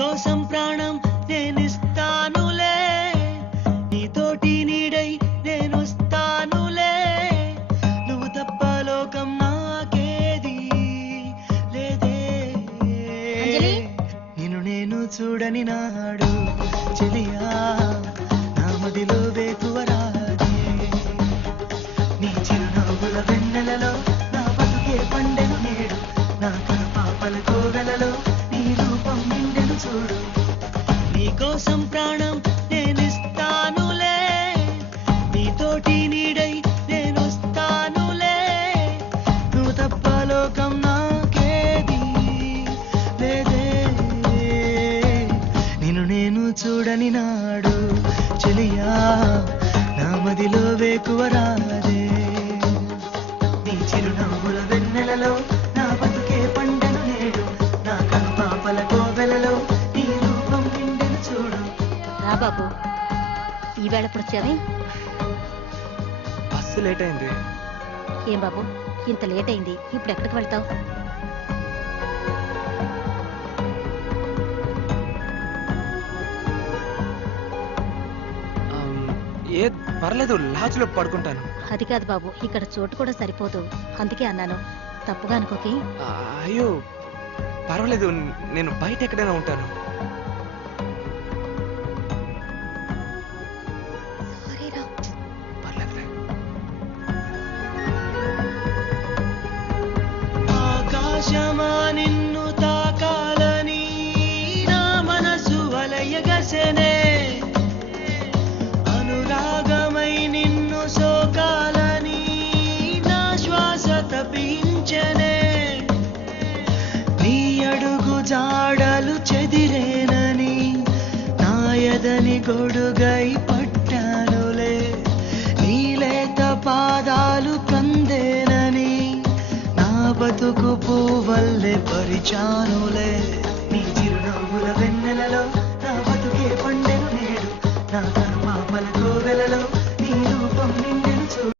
నీకోసం ప్రాణం నేనిస్తానులే, నీతోటి నీడై నేనొస్తానులే, నువ్వు తప్ప లోకం నాకేది లేదే. నిన్ను నేను చూడని నాడు చెలియా నా మదిలో వేకువరాదే, నీ చిరునవ్వుల వెన్నెలలో నా బతుకే పండెను నేడు, నా కనుపాపల కోవెలలో నీ రూపం నిండెను చూడు. నీకోసం ప్రాణం నేనిస్తానులే, నీతోటి నీడై నేనొస్తానులే, నువ్వు తప్ప లోకం నాకేది లేదే. నిన్ను నేను చూడని నాడు చెలియా నా మదిలో వేకువరాదే, నీ చిరునవ్వుల వెన్నెలలో నా బతుకే పండెను నేడు, నా కనుపాపల కోవెలలో నీ రూపం నిండెను చూడు. రా బాబు, ఈవేళ ఇప్పుడు వచ్చావే? బస్సు లేట్ అయింది. ఏం బాబు ఇంత లేట్ అయింది, ఇప్పుడు ఎక్కడికి వెళ్తావు? ఏ పర్లేదు, లాడ్జ్లో పడుకుంటాను. అది కాదు బాబు, ఇక్కడ చోటు కూడా సరిపోదు, అందుకే అన్నాను, తప్పుగా అనుకోకి. అయ్యో పర్వాలేదు, నేను బయట ఎక్కడైనా ఉంటాను. పర్లేదులే. ఆకాశమా నిన్ను తాకాలని నా మనసు వలయగసెనే, అనురాగమై నిన్ను సోకాలని నా శ్వాస తపించనే, నీ అడుగు జాడలు చెదిరేనని నా ఎదని గొడుగై పట్టానులే, నీలేత పాదాలు కందేనని నా బతుకు పువ్వల్లే పరిచానులే, నీ చిరునవ్వుల వెన్నెలలో